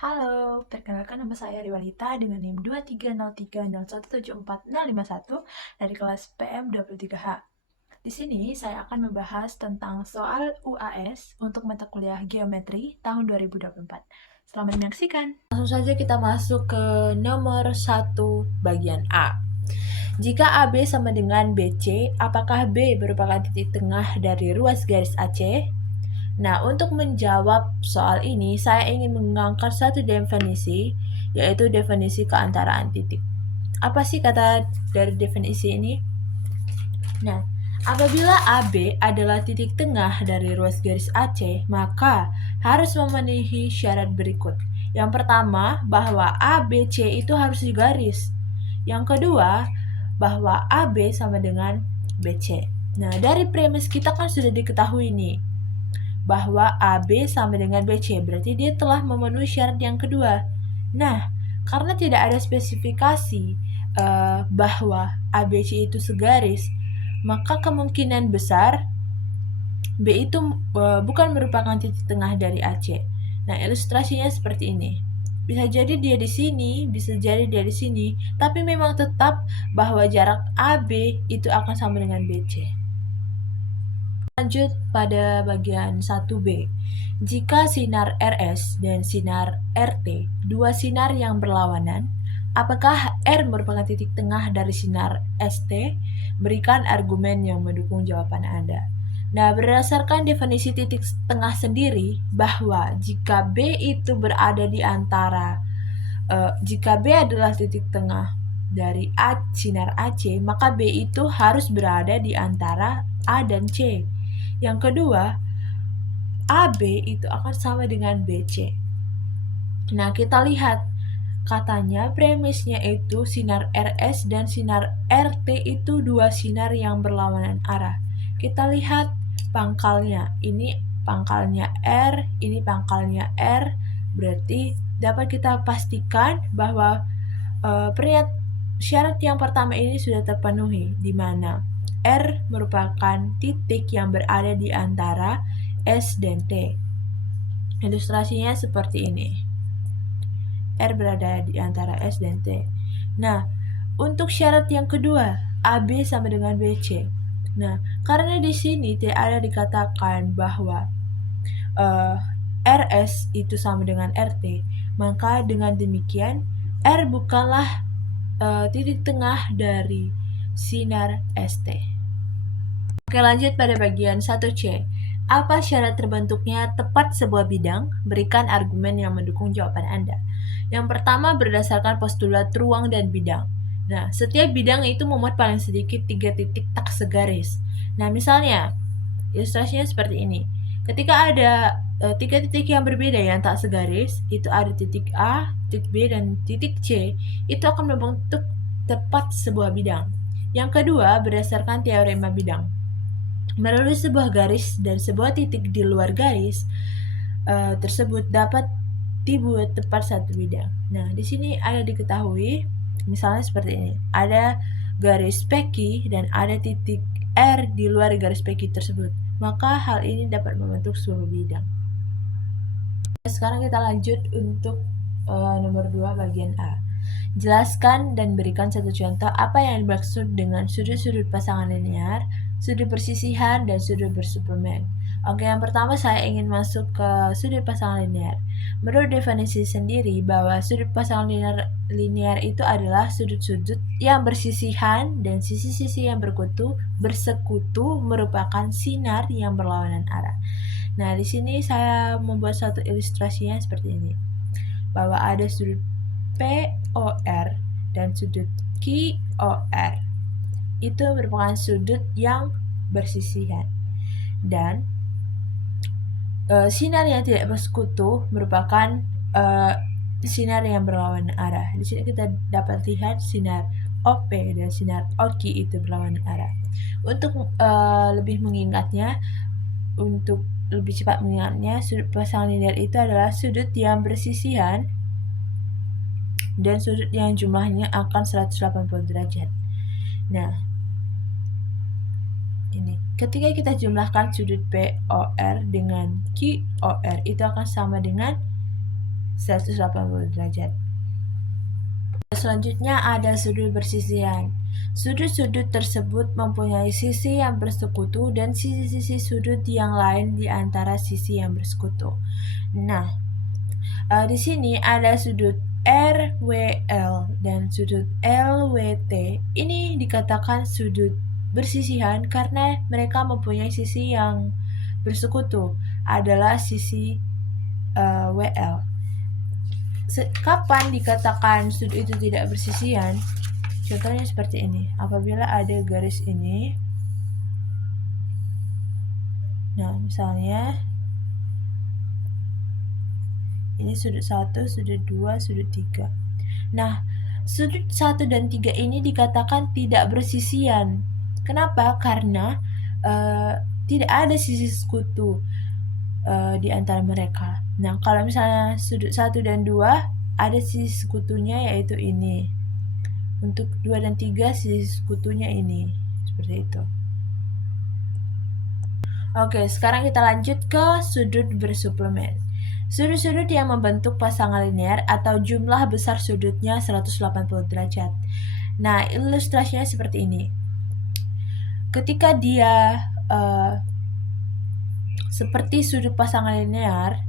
Halo, perkenalkan nama saya Riwalita dengan NIM 23030174051 dari kelas PM 23H. Di sini saya akan membahas tentang soal UAS untuk mata kuliah Geometri tahun 2024. Selamat menyaksikan. Langsung saja kita masuk ke nomor 1 bagian A. Jika AB sama dengan BC, apakah B merupakan titik tengah dari ruas garis AC? Nah, untuk menjawab soal ini, saya ingin mengangkat satu definisi, yaitu definisi keantaraan titik. Apa sih kata dari definisi ini? Nah, apabila AB adalah titik tengah dari ruas garis AC, maka harus memenuhi syarat berikut. Yang pertama, bahwa ABC itu harus digaris. Yang kedua, bahwa AB sama dengan BC. Nah, dari premis kita kan sudah diketahui nih, bahwa AB sama dengan BC, berarti dia telah memenuhi syarat yang kedua. Nah, karena tidak ada spesifikasi bahwa ABC itu segaris, maka kemungkinan besar B itu bukan merupakan titik tengah dari AC. Nah, ilustrasinya seperti ini. Bisa jadi dia di sini, bisa jadi dia di sini, tapi memang tetap bahwa jarak AB itu akan sama dengan BC. Lanjut pada bagian 1B. Jika sinar RS dan sinar RT, dua sinar yang berlawanan, apakah R merupakan titik tengah dari sinar ST? Berikan argumen yang mendukung jawaban Anda. Nah, berdasarkan definisi titik tengah sendiri, bahwa jika B itu berada di antara jika B adalah titik tengah dari sinar AC, maka B itu harus berada di antara A dan C. Yang kedua, AB itu akan sama dengan BC. Nah, kita lihat, katanya premisnya itu sinar RS dan sinar RT itu dua sinar yang berlawanan arah. Kita lihat pangkalnya, ini pangkalnya R, ini pangkalnya R, berarti dapat kita pastikan bahwa syarat yang pertama ini sudah terpenuhi, di mana R merupakan titik yang berada di antara S dan T. Ilustrasinya seperti ini. R berada di antara S dan T. Nah, untuk syarat yang kedua, AB sama dengan BC. Nah, karena di sini tidak ada dikatakan bahwa RS itu sama dengan RT, maka dengan demikian R bukanlah titik tengah dari sinar ST. Oke, lanjut pada bagian 1C. Apa syarat terbentuknya tepat sebuah bidang? Berikan argumen yang mendukung jawaban Anda. Yang pertama berdasarkan postulat ruang dan bidang. Nah, setiap bidang itu memuat paling sedikit 3 titik tak segaris. Nah, misalnya, ilustrasinya seperti ini. Ketika ada 3 titik yang berbeda yang tak segaris, itu ada titik A, titik B, dan titik C, itu akan membentuk tepat sebuah bidang. Yang kedua, berdasarkan teorema bidang. Melalui sebuah garis dan sebuah titik di luar garis tersebut dapat dibuat tepat satu bidang. Nah, di sini ada diketahui, misalnya seperti ini. Ada garis PQ dan ada titik R di luar garis PQ tersebut. Maka hal ini dapat membentuk sebuah bidang. Sekarang kita lanjut untuk nomor 2 bagian A. Jelaskan dan berikan satu contoh apa yang dimaksud dengan sudut-sudut pasangan linear, sudut persisihan, dan sudut bersuplemen. Oke, yang pertama saya ingin masuk ke sudut pasangan linear. Menurut definisi sendiri bahwa sudut pasangan linear itu adalah sudut-sudut yang bersisihan dan sisi-sisi yang bersekutu merupakan sinar yang berlawanan arah. Nah, di sini saya membuat satu ilustrasinya seperti ini. Bahwa ada sudut POR dan sudut QOR. Itu merupakan sudut yang bersisihan. Dan sinar yang tidak bersekutu merupakan sinar yang berlawanan arah. Di sini kita dapat lihat sinar OP dan sinar OQ itu berlawanan arah. Untuk lebih mengingatnya, untuk lebih cepat mengingatnya, sudut pasangan linear itu adalah sudut yang bersisihan dan sudut yang jumlahnya akan 180 derajat. Nah, ini ketika kita jumlahkan sudut POR dengan QOR itu akan sama dengan 180 derajat. Selanjutnya ada sudut bersisihan. Sudut-sudut tersebut mempunyai sisi yang bersekutu dan sisi-sisi sudut yang lain di antara sisi yang bersekutu. Nah, di sini ada sudut RWL dan sudut LWT. Ini dikatakan sudut bersisihan karena mereka mempunyai sisi yang bersekutu, adalah sisi WL. Kapan dikatakan sudut itu tidak bersisihan? Contohnya seperti ini. Apabila ada garis ini, nah misalnya ini sudut 1, sudut 2, sudut 3. Nah, sudut 1 dan 3 ini dikatakan tidak bersisian. Kenapa? Karena tidak ada sisi sekutu di antara mereka. Nah, kalau misalnya sudut 1 dan 2 ada sisi sekutunya, yaitu ini. Untuk 2 dan 3 sisi sekutunya ini. Seperti itu. Oke, sekarang kita lanjut ke sudut bersuplemen. Sudut-sudut yang membentuk pasangan linear atau jumlah besar sudutnya 180 derajat. Nah, ilustrasinya seperti ini. Ketika dia seperti sudut pasangan linear,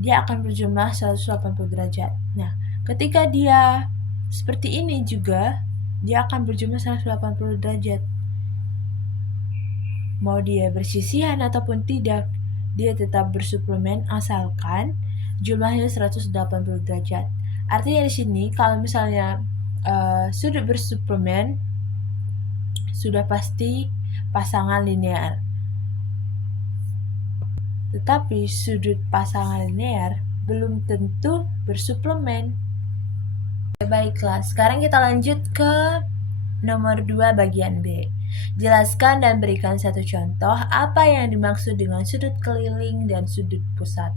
dia akan berjumlah 180 derajat. Nah, ketika dia seperti ini juga, dia akan berjumlah 180 derajat. Mau dia bersisihan ataupun tidak, dia tetap bersuplemen asalkan jumlahnya 180 derajat. Artinya di sini kalau misalnya sudut bersuplemen sudah pasti pasangan linear. Tetapi sudut pasangan linear belum tentu bersuplemen. Baiklah, sekarang kita lanjut ke nomor 2 bagian B. Jelaskan dan berikan satu contoh apa yang dimaksud dengan sudut keliling dan sudut pusat.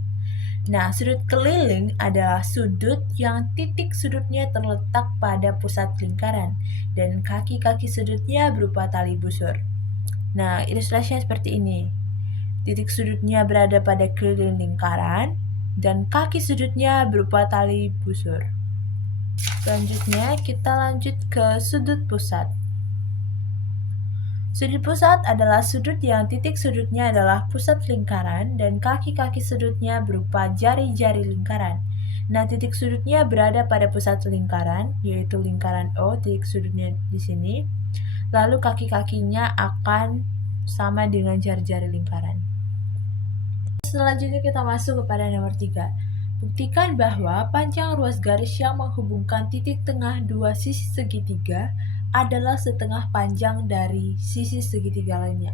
Nah, sudut keliling adalah sudut yang titik sudutnya terletak pada pusat lingkaran dan kaki-kaki sudutnya berupa tali busur. Nah, ilustrasinya seperti ini. Titik sudutnya berada pada keliling lingkaran dan kaki sudutnya berupa tali busur. Selanjutnya kita lanjut ke sudut pusat. Sudut pusat adalah sudut yang titik sudutnya adalah pusat lingkaran dan kaki-kaki sudutnya berupa jari-jari lingkaran. Nah, titik sudutnya berada pada pusat lingkaran, yaitu lingkaran O, titik sudutnya di sini. Lalu kaki-kakinya akan sama dengan jari-jari lingkaran. Selanjutnya kita masuk kepada nomor 3. Buktikan bahwa panjang ruas garis yang menghubungkan titik tengah dua sisi segitiga adalah setengah panjang dari sisi segitiga lainnya.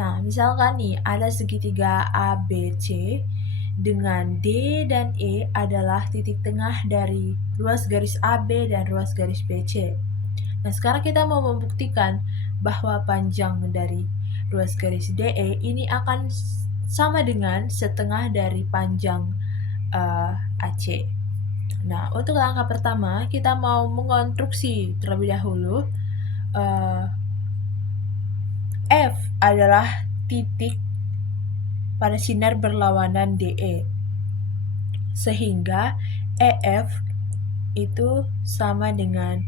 Nah, misalkan nih ada segitiga ABC dengan D dan E adalah titik tengah dari ruas garis AB dan ruas garis BC. Nah, sekarang kita mau membuktikan bahwa panjang dari ruas garis DE ini akan sama dengan setengah dari panjang AC. Nah, untuk langkah pertama kita mau mengonstruksi terlebih dahulu. F adalah titik pada sinar berlawanan DE, sehingga EF itu sama dengan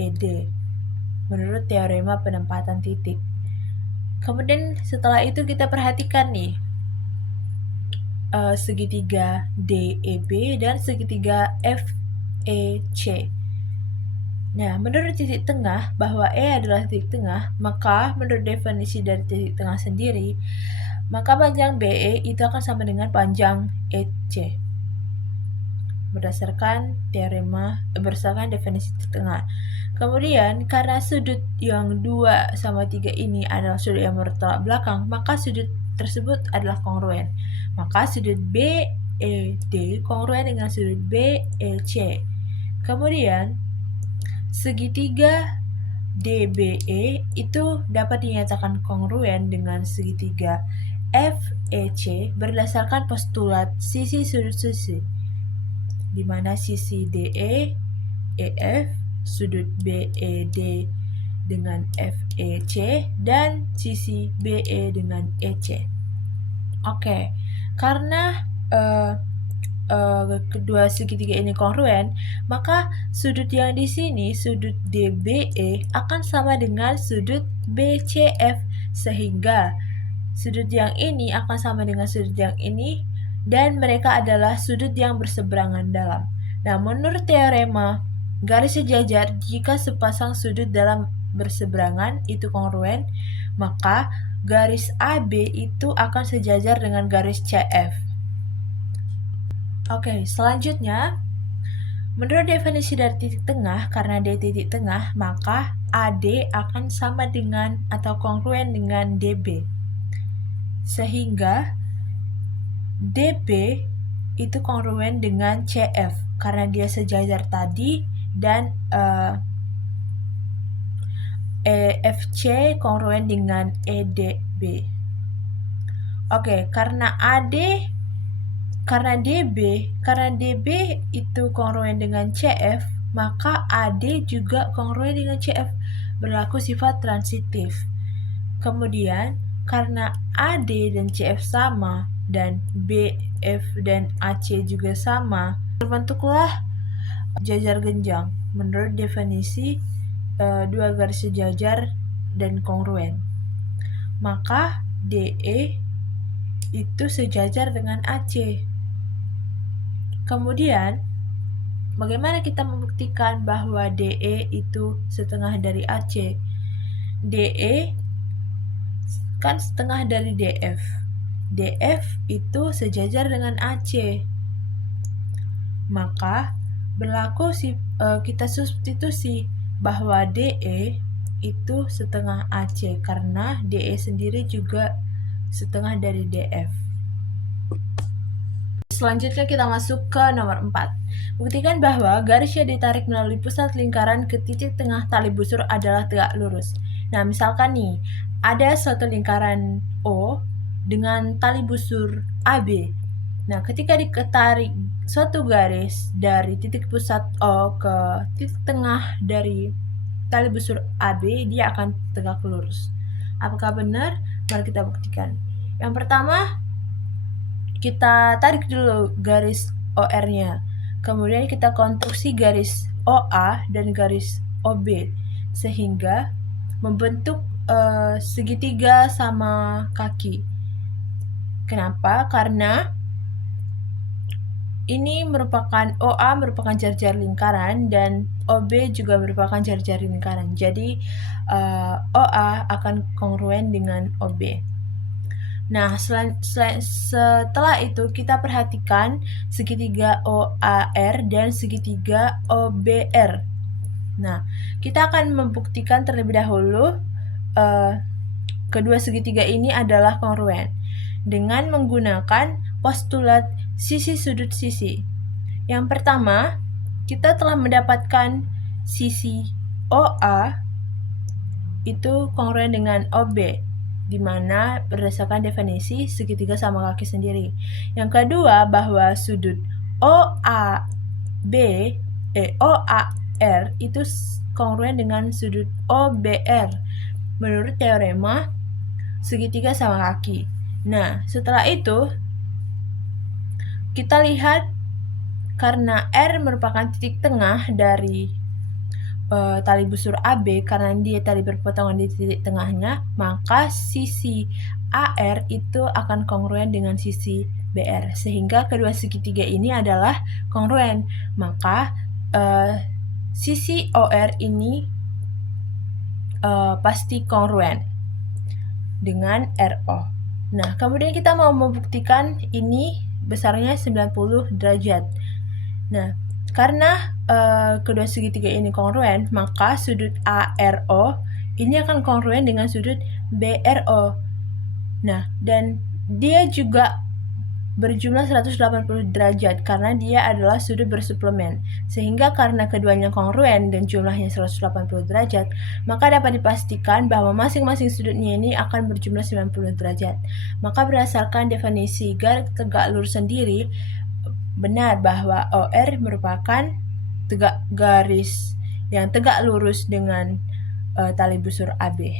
ED menurut teorema penempatan titik. Kemudian setelah itu kita perhatikan nih segitiga DEB dan segitiga FEC. Nah, menurut titik tengah bahwa E adalah titik tengah, maka menurut definisi dari titik tengah sendiri, maka panjang BE itu akan sama dengan panjang EC. Berdasarkan definisi titik tengah. Kemudian karena sudut yang 2 sama 3 ini adalah sudut yang bertolak belakang, maka sudut tersebut adalah kongruen. Maka sudut BED kongruen dengan sudut BEC. Kemudian segitiga DBE itu dapat dinyatakan kongruen dengan segitiga FEC berdasarkan postulat sisi sudut sisi, di mana sisi DE, EF, sudut BED dengan FEC, dan sisi BE dengan EC. Oke, karena kedua segitiga ini kongruen, maka sudut yang di sini, sudut DBE, akan sama dengan sudut BCF, sehingga sudut yang ini akan sama dengan sudut yang ini, dan mereka adalah sudut yang berseberangan dalam. Nah, menurut teorema garis sejajar, jika sepasang sudut dalam berseberangan itu kongruen, maka garis AB itu akan sejajar dengan garis CF. Oke, selanjutnya, menurut definisi dari titik tengah, karena D titik tengah, maka AD akan sama dengan atau kongruen dengan DB. Sehingga DB itu kongruen dengan CF, karena dia sejajar tadi, dan EFC kongruen dengan EDB. Oke, karena DB itu kongruen dengan CF, maka AD juga kongruen dengan CF, berlaku sifat transitif. Kemudian, karena AD dan CF sama, dan BF dan AC juga sama, terbentuklah jajar genjang menurut definisi dua garis sejajar dan kongruen. Maka DE itu sejajar dengan AC. Kemudian, bagaimana kita membuktikan bahwa DE itu setengah dari AC? DE kan setengah dari DF. DF itu sejajar dengan AC. Maka berlaku kita substitusi bahwa DE itu setengah AC, karena DE sendiri juga setengah dari DF. Selanjutnya kita masuk ke nomor 4. Buktikan bahwa garis yang ditarik melalui pusat lingkaran ke titik tengah tali busur adalah tegak lurus. Nah, misalkan nih, ada suatu lingkaran O dengan tali busur AB. Nah, ketika ditarik suatu garis dari titik pusat O ke titik tengah dari tali busur AB, dia akan tegak lurus. Apakah benar? Mari kita buktikan. Yang pertama, kita tarik dulu garis OR-nya. Kemudian kita konstruksi garis OA dan garis OB, sehingga membentuk segitiga sama kaki. Kenapa? Karena ini OA merupakan jar-jar lingkaran dan OB juga merupakan jar-jar lingkaran. Jadi OA akan kongruen dengan OB. Nah, setelah itu kita perhatikan segitiga OAR dan segitiga OBR. Nah, kita akan membuktikan terlebih dahulu kedua segitiga ini adalah kongruen dengan menggunakan postulat sisi sudut sisi. Yang pertama, kita telah mendapatkan sisi OA itu kongruen dengan OB, di mana berdasarkan definisi segitiga sama kaki sendiri. Yang kedua, bahwa sudut OAR itu kongruen dengan sudut OBR menurut teorema segitiga sama kaki. Nah, setelah itu kita lihat karena R merupakan titik tengah dari tali busur AB, karena dia tali berpotongan di titik tengahnya, maka sisi AR itu akan kongruen dengan sisi BR, sehingga kedua segitiga ini adalah kongruen. Maka sisi OR ini pasti kongruen dengan RO. Nah, kemudian kita mau membuktikan ini besarnya 90 derajat. Nah, karena kedua segitiga ini kongruen, maka sudut ARO ini akan kongruen dengan sudut BRO. Nah, dan dia juga berjumlah 180 derajat karena dia adalah sudut bersuplemen. Sehingga karena keduanya kongruen dan jumlahnya 180 derajat, maka dapat dipastikan bahwa masing-masing sudutnya ini akan berjumlah 90 derajat. Maka berdasarkan definisi garis tegak lurus sendiri, benar bahwa OR merupakan garis yang tegak lurus dengan tali busur AB.